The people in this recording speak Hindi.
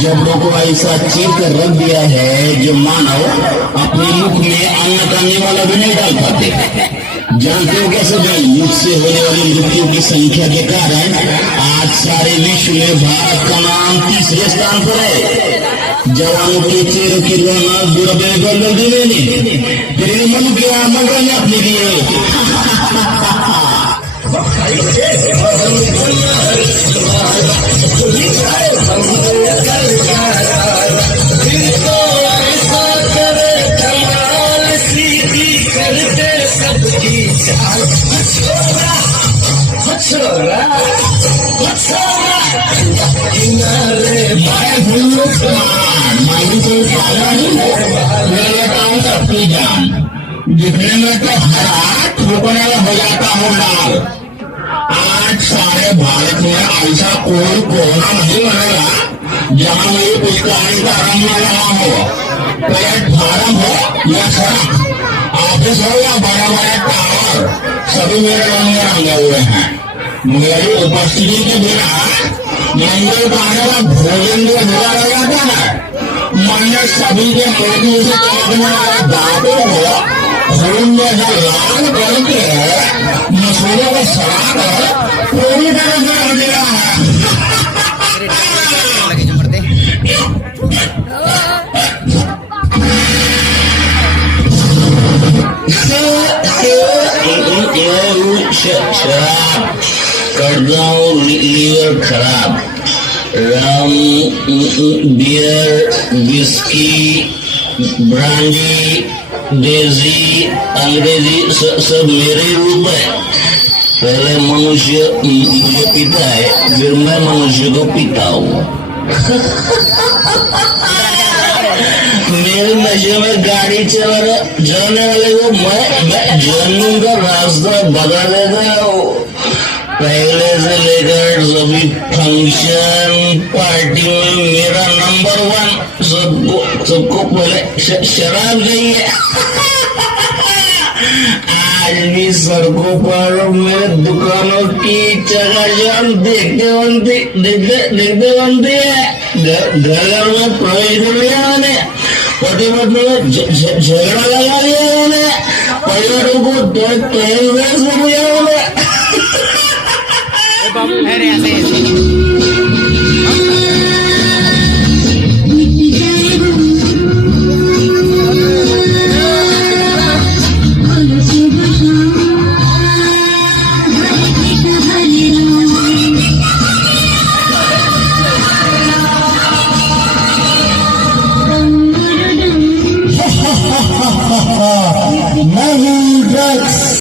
जब को ऐसा चीर कर रख दिया है जो मानव अपने मुख में अन्न करने वाला भी नहीं डाल पाते। जानते हो कैसे भाई, मुझसे होने वाली मृत्यु की संख्या के कारण आज सारे विश्व में भारत का नाम तीसरे स्थान पर है। जवानों के चेहरों की रौनक बुढ़े गलती नहीं, फिर मन के आमन करने अपने लिए। दिखने में तो हरा ठोकने हो जाता हूँ लाल। आज सारे भारत में ऐसा कोई कोना नहीं बनेगा जहाँ मेरी पुष्कारी का रंग न रहा हो। प्लेटफार्म हो या सड़क, ऑफिस हो या बड़ा बड़ा टावर, सभी मेरे रंग में रंगे हुए हैं। मेरी उपस्थिति के बिना मंगल पाने का भोजन भी अधूरा रह जाता है। मैंने सभी के मुंह से चमकने वाला दांतों को खून जैसा लाल करके मसूरों को सड़ाकर पूरी तरह से रख दिया है। शराब करता हूँ लीवर खराब। रम, बियर, विस्की, ब्रांडी, देसी, अंग्रेजी सब मेरे रूप है। पहले मनुष्य मुझे पीता है, फिर मैं मनुष्य को पीता हूँ। मेरे नशे में गाड़ी चलाने वाले को मैं जन्म का रास्ता बता देता हूँ। पहले से लेकर सभी फंक्शन पार्टी में मेरा नंबर 1। सबको पहले शराब चाहिए। आज भी सड़कों पर मेरे दुकानों की चकाचौंध देखते बनती है। घर में प्रवेश कर लिया मैंने, पति पत्नी में झगड़ा लगा लिया मैंने, परिवारों को कर दिया मैंने। अरे ऐसे नहीं ड्रग्स